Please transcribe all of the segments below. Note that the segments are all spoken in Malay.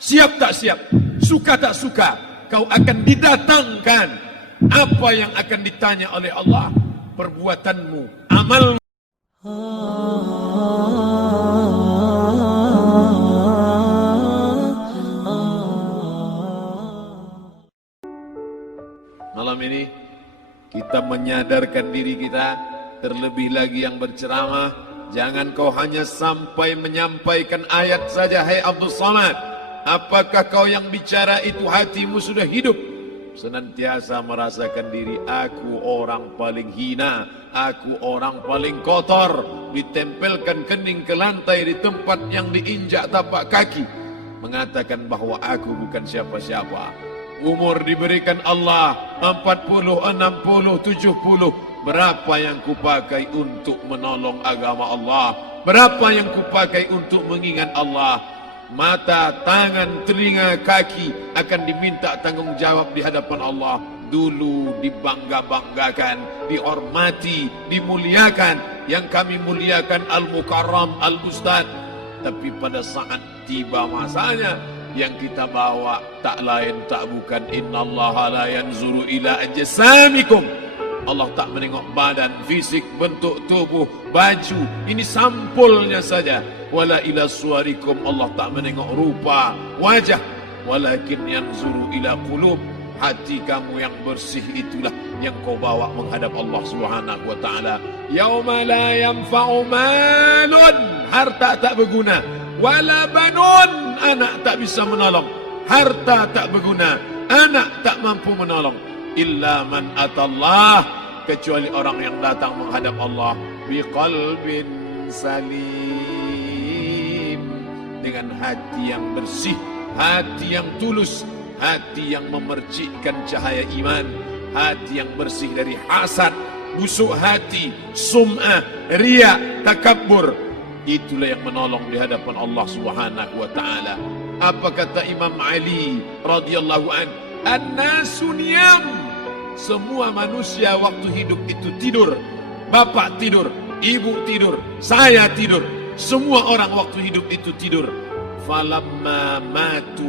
Siap tak siap, suka tak suka, kau akan didatangkan. Apa yang akan ditanya oleh Allah? Perbuatanmu, amalmu. Malam ini kita menyadarkan diri kita, terlebih lagi yang berceramah, jangan kau hanya sampai menyampaikan ayat saja. Hai Abdul Samad, apakah kau yang bicara itu hatimu sudah hidup? Senantiasa merasakan diri, aku orang paling hina, aku orang paling kotor, ditempelkan kening ke lantai di tempat yang diinjak tapak kaki, mengatakan bahwa aku bukan siapa-siapa. Umur diberikan Allah 40, 60, 70. Berapa yang kupakai untuk menolong agama Allah? Berapa yang kupakai untuk mengingat Allah? Mata, tangan, telinga, kaki akan diminta tanggung jawab di hadapan Allah. Dulu dibangga-banggakan, dihormati, dimuliakan. Yang kami muliakan Al-Mukarram, Al-Ustad. Tapi pada saat tiba masanya, yang kita bawa tak lain tak bukan innallaha la yanzuru ila ajsamikum. Allah tak menengok badan, fisik, bentuk tubuh, baju, ini sampulnya saja. Wala ila suwarikum, Allah tak menengok rupa, wajah. Walakin yanzuru ila qulub, hati kamu yang bersih itulah yang kau bawa menghadap Allah Subhanahu wa taala. Yauma la yanfa'u malun, harta tak berguna, wala banun, anak tak bisa menolong, harta tak berguna, anak tak mampu menolong, illa man atallah, kecuali orang yang datang menghadap Allah biqalbin salim, dengan hati yang bersih, hati yang tulus, hati yang memercikkan cahaya iman, hati yang bersih dari hasad, busuk hati, sum'ah, riya, takabbur. Itulah yang menolong di hadapan Allah Subhanahu wa taala. Apa kata Imam Ali radhiyallahu an? An-nasu niyam. Semua manusia waktu hidup itu tidur. Bapak tidur, ibu tidur, saya tidur. Semua orang waktu hidup itu tidur. Falamma matu,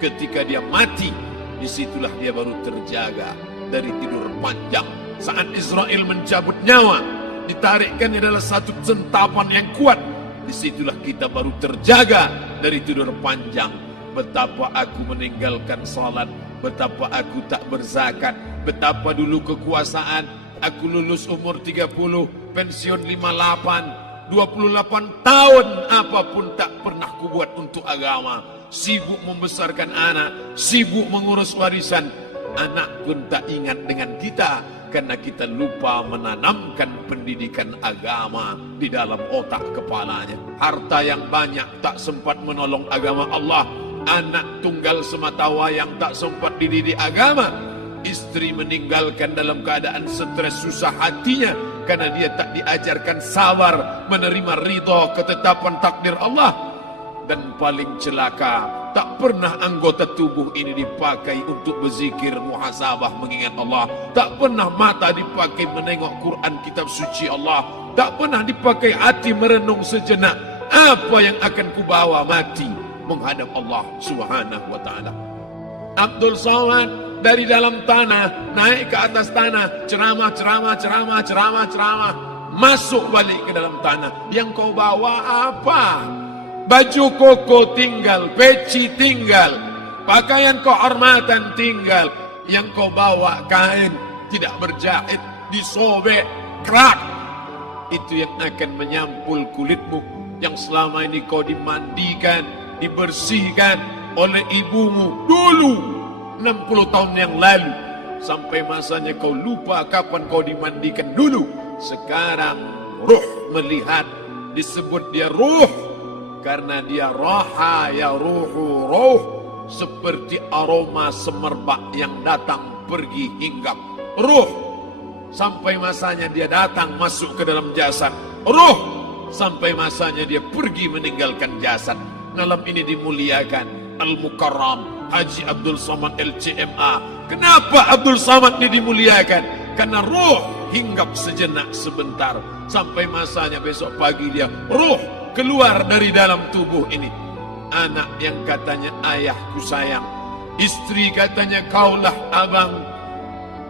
ketika dia mati, disitulah dia baru terjaga dari tidur panjang. Saat Israel mencabut nyawa, ditarikkan adalah satu centapan yang kuat. Disitulah kita baru terjaga dari tidur panjang. Betapa aku meninggalkan salat, betapa aku tak berzakat, betapa dulu kekuasaan. Aku lulus umur 30, pensiun 58, 28 tahun, apapun tak pernah kubuat untuk agama. Sibuk membesarkan anak, sibuk mengurus warisan. Anak pun tak ingat dengan kita, karena kita lupa menanamkan pendidikan agama di dalam otak kepalanya. Harta yang banyak tak sempat menolong agama Allah. Anak tunggal semata wayang tak sempat dididik agama. Istri meninggalkan dalam keadaan stres susah hatinya, karena dia tak diajarkan sabar menerima ridha ketetapan takdir Allah. Dan paling celaka, tak pernah anggota tubuh ini dipakai untuk berzikir, muhasabah, mengingat Allah. Tak pernah mata dipakai menengok Quran, kitab suci Allah. Tak pernah dipakai hati merenung sejenak, apa yang akan kubawa mati menghadap Allah Subhanahu wa taala. Abdul Samad dari dalam tanah naik ke atas tanah, ceramah, masuk balik ke dalam tanah. Yang kau bawa apa? Baju koko tinggal, peci tinggal, pakaian kehormatan tinggal. Yang kau bawa kain tidak berjahit, disobek, kerak. Itu yang akan menyampul kulitmu, yang selama ini kau dimandikan, dibersihkan oleh ibumu dulu 60 tahun yang lalu. Sampai masanya kau lupa kapan kau dimandikan dulu. Sekarang ruh melihat, disebut dia ruh karena dia raha ya ruhu ruh, seperti aroma semerbak yang datang pergi hinggap. Ruh sampai masanya dia datang masuk ke dalam jasad. Ruh sampai masanya dia pergi meninggalkan jasad. Malam ini dimuliakan Al-Mukarram Haji Abdul Samad LCMA. Kenapa Abdul Samad ini dimuliakan? Karena ruh hinggap sejenak sebentar, sampai masanya besok pagi dia ruh keluar dari dalam tubuh ini. anak yang katanya ayahku sayang, istri katanya kaulah abang.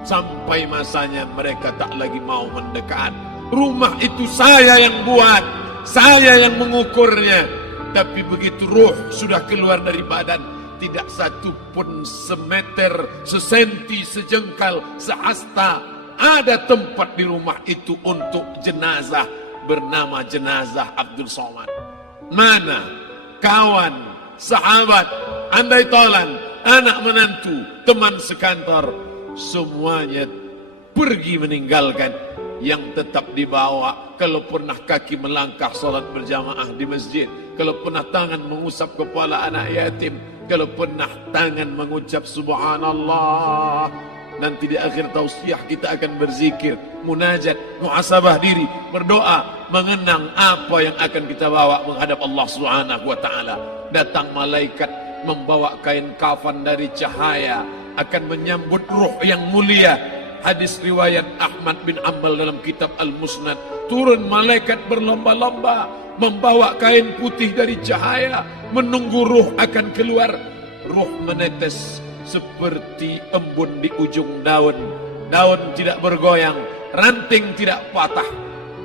Sampai masanya mereka tak lagi mau mendekat. Rumah itu saya yang buat, saya yang mengukurnya. Tapi begitu ruh sudah keluar dari badan, tidak satu pun semeter, sesenti, sejengkal, sehasta ada tempat di rumah itu untuk jenazah bernama jenazah Abdul Somad. Mana kawan, sahabat, andai tolan, anak menantu, teman sekantor, semuanya pergi meninggalkan. Yang tetap dibawa, kalau pernah kaki melangkah salat berjamaah di masjid, kalau pernah tangan mengusap kepala anak yatim, kalau pernah tangan mengucap subhanallah. Nanti di akhir tausiah kita akan berzikir, munajat, muhasabah diri, berdoa, mengenang apa yang akan kita bawa menghadap Allah Subhanahu wa taala. Datang malaikat membawa kain kafan dari cahaya, akan menyambut ruh yang mulia. Hadis riwayat Ahmad bin Ambal dalam kitab Al-Musnad, turun malaikat berlomba-lomba membawa kain putih dari cahaya, menunggu ruh akan keluar. Ruh menetes seperti embun di ujung daun. Daun tidak bergoyang, ranting tidak patah.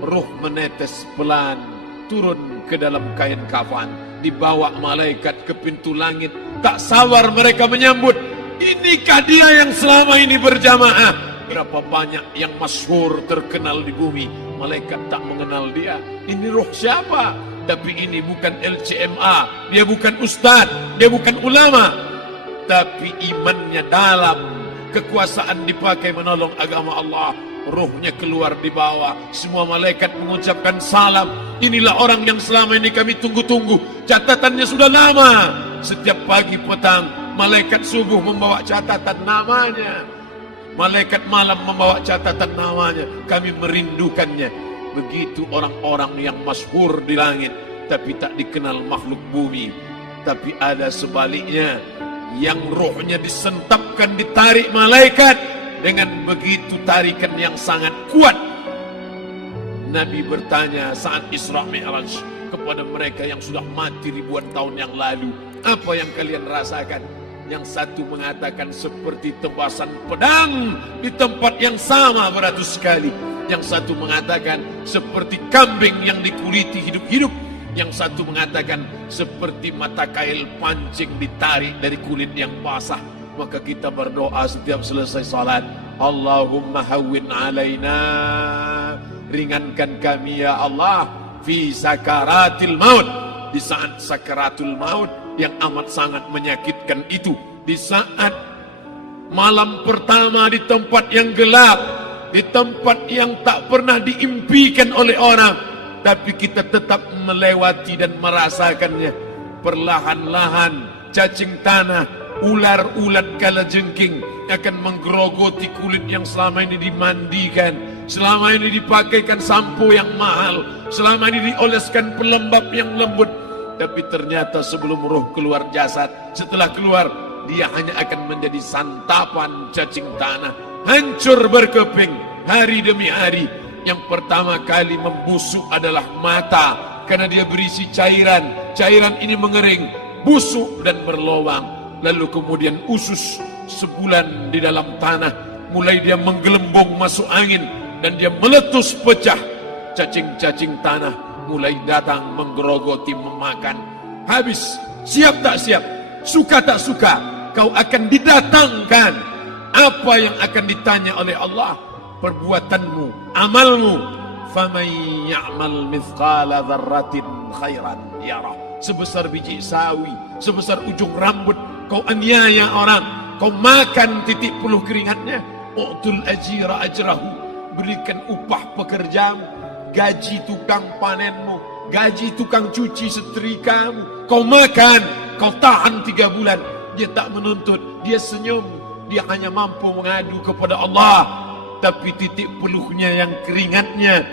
Ruh menetes pelan turun ke dalam kain kafan, dibawa malaikat ke pintu langit. Tak sabar mereka menyambut. Inikah dia yang selama ini berjamaah? Berapa banyak yang masyhur terkenal di bumi, malaikat tak mengenal dia. Ini roh siapa? Tapi ini bukan LCMA, dia bukan ustaz, dia bukan ulama, tapi imannya dalam, kekuasaan dipakai menolong agama Allah. Ruhnya keluar di bawah, semua malaikat mengucapkan salam. Inilah orang yang selama ini kami tunggu-tunggu, catatannya sudah lama. Setiap pagi petang malaikat subuh membawa catatan namanya, malaikat malam membawa catatan namanya. Kami merindukannya. Begitu orang-orang yang masyhur di langit tapi tak dikenal makhluk bumi. Tapi ada sebaliknya, yang rohnya disentapkan, ditarik malaikat dengan begitu tarikan yang sangat kuat. Nabi bertanya saat Isra Mi'raj kepada mereka yang sudah mati ribuan tahun yang lalu, apa yang kalian rasakan? Yang satu mengatakan seperti tebasan pedang di tempat yang sama beratus kali. Yang satu mengatakan seperti kambing yang dikuliti hidup-hidup. Yang satu mengatakan seperti mata kail pancing ditarik dari kulit yang basah. Maka kita berdoa setiap selesai salat, Allahumma hawwin alaina, ringankan kami ya Allah, fi sakaratil maut, di saat sakaratul maut yang amat sangat menyakitkan itu, di saat malam pertama di tempat yang gelap, di tempat yang tak pernah diimpikan oleh orang, tapi kita tetap melewati dan merasakannya. Perlahan-lahan cacing tanah, ular-ulat kalajengking akan menggerogoti kulit yang selama ini dimandikan, selama ini dipakaikan sampo yang mahal, selama ini dioleskan pelembab yang lembut. Tapi ternyata sebelum roh keluar jasad, setelah keluar, dia hanya akan menjadi santapan cacing tanah, hancur berkeping hari demi hari. Yang pertama kali membusuk adalah mata, karena dia berisi cairan. Cairan ini mengering, busuk dan berlubang. Lalu kemudian usus sebulan di dalam tanah, mulai dia menggelembung masuk angin dan dia meletus pecah. Cacing-cacing tanah mulai datang menggerogoti, memakan. Habis, siap tak siap, suka tak suka, kau akan didatangkan. Apa yang akan ditanya oleh Allah? Perbuatanmu, amalmu. Faman ya'mal mithqala dzarratin khairan yarah. Sebesar biji sawi, sebesar ujung rambut, kau aniaya orang, kau makan titik puluh keringatnya. U'tul ajira ajrahu, berikan upah pekerjamu, gaji tukang panenmu, gaji tukang cuci setrikamu. Kau makan, kau tahan 3 bulan. Dia tak menuntut, dia senyum, dia hanya mampu mengadu kepada Allah. Tapi titik peluhnya yang keringatnya,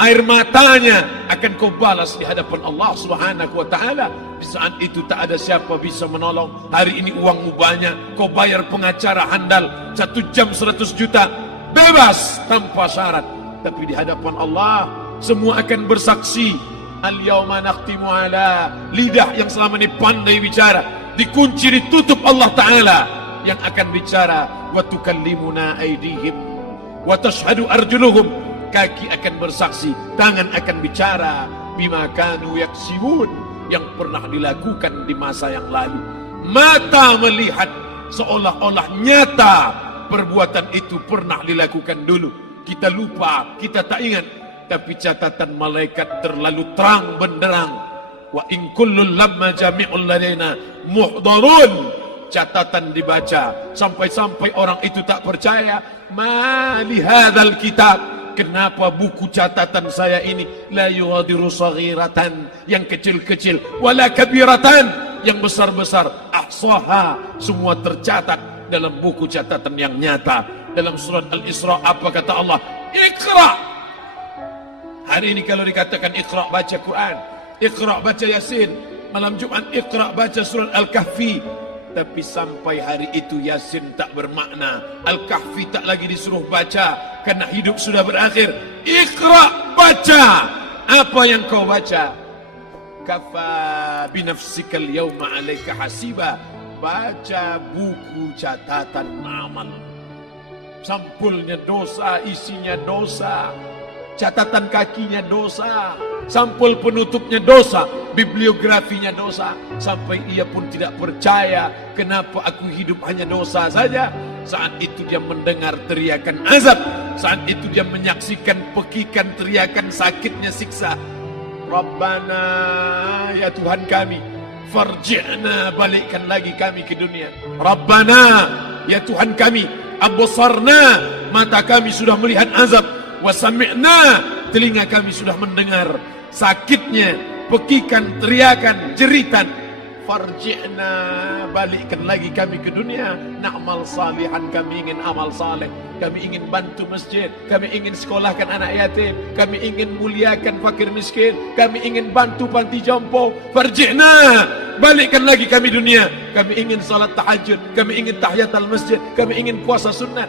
air matanya akan kau balas di hadapan Allah Subhanahu wa taala. Di saat itu tak ada siapa bisa menolong. Hari ini uangmu banyak, kau bayar pengacara handal 1 jam 100 juta, bebas tanpa syarat. Tapi di hadapan Allah semua akan bersaksi, Al-yawma nakhtimu ala, lidah yang selama ini pandai bicara dikunci, ditutup Allah Ta'ala yang akan bicara. Wa tukallimuna aydihim wa tashhadu arjuluhum, kaki akan bersaksi, tangan akan bicara. Bima kanu yaksibun, yang pernah dilakukan di masa yang lalu. Mata melihat seolah-olah nyata perbuatan itu pernah dilakukan dulu. Kita lupa, kita tak ingat, tapi catatan malaikat terlalu terang benderang. Wa in kullun lamma jami'ul ladaina muhdharun, catatan dibaca sampai-sampai orang itu tak percaya. Ma li hadzal kitab, kenapa buku catatan saya ini la yughadiru saghiratan, yang kecil-kecil, wala kabiratan, yang besar-besar, ahsaha, semua tercatat dalam buku catatan yang nyata. Dalam surat Al-Isra apa kata Allah? Iqra. Hari ini kalau dikatakan Iqra, baca Quran, Iqra baca Yasin, malam Jumat Iqra baca surat Al-Kahfi, tapi sampai hari itu Yasin tak bermakna, Al-Kahfi tak lagi disuruh baca karena hidup sudah berakhir. Iqra, baca. Apa yang kau baca? Kafa binafsikal yawma alaika hasiba, baca buku catatan amal. Sampulnya dosa, isinya dosa. Catatan kakinya dosa, sampul penutupnya dosa, bibliografinya dosa. Sampai ia pun tidak percaya, kenapa aku hidup hanya dosa saja. Saat itu dia mendengar teriakan azab, saat itu dia menyaksikan pekikan teriakan sakitnya siksa. Rabbana, ya Tuhan kami, farji'na, balikkan lagi kami ke dunia. Rabbana, ya Tuhan kami, absarna, mata kami sudah melihat azab, wa sami'na, telinga kami sudah mendengar sakitnya pekikan teriakan jeritan. Farji'na, balikkan lagi kami ke dunia. Na'mal salihan, kami ingin amal saleh, kami ingin bantu masjid, kami ingin sekolahkan anak yatim, kami ingin muliakan fakir miskin, kami ingin bantu panti jompo. Farji'na, balikkan lagi kami dunia. Kami ingin salat tahajud, kami ingin tahiyatul masjid, kami ingin puasa sunat.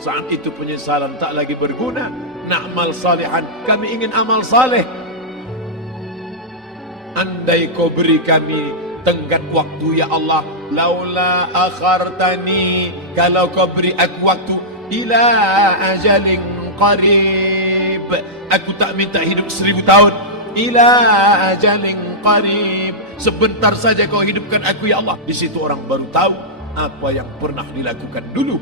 Saat itu penyesalan tak lagi berguna. Na'mal salihan, kami ingin amal saleh. Andai kau beri kami tenggat waktu ya Allah, laula akhartani, kalau kau beri aku waktu, ila ajalin qarib, aku tak minta hidup 1000 tahun, ila ajalin qarib, sebentar saja kau hidupkan aku ya Allah. Di situ orang baru tahu apa yang pernah dilakukan dulu,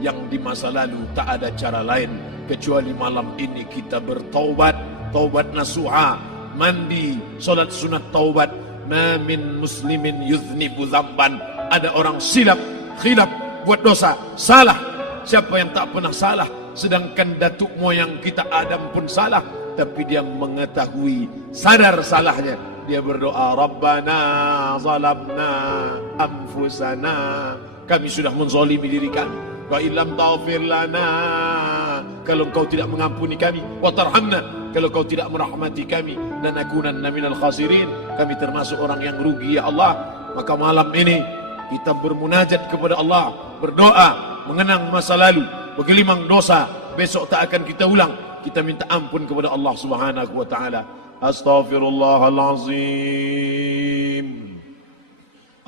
yang di masa lalu. Tak ada cara lain kecuali malam ini kita bertaubat, taubat nasuha, mandi, solat sunat taubat. Ma min muslimin yuznibu zamban, ada orang silap, khilaf, buat dosa, salah. Siapa yang tak pernah salah? Sedangkan datuk moyang kita Adam pun salah, tapi dia mengetahui, sadar salahnya. Dia berdoa, Rabbana zalamna anfusana, kami sudah menzalimi diri kami. Wa illam taghfir lana, kalau engkau tidak mengampuni kami, wa tarhamna, kalau kau tidak merahmati kami, lanakunanna minal khasirin, kami termasuk orang yang rugi ya Allah. Maka malam ini kita bermunajat kepada Allah, berdoa, mengenang masa lalu, bergelimang dosa, besok tak akan kita ulang. Kita minta ampun kepada Allah Subhanahu wa taala. Astaghfirullahalazim,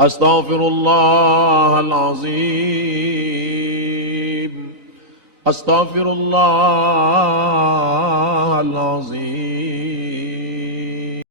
astaghfirullahalazim, astaghfirullahalazim.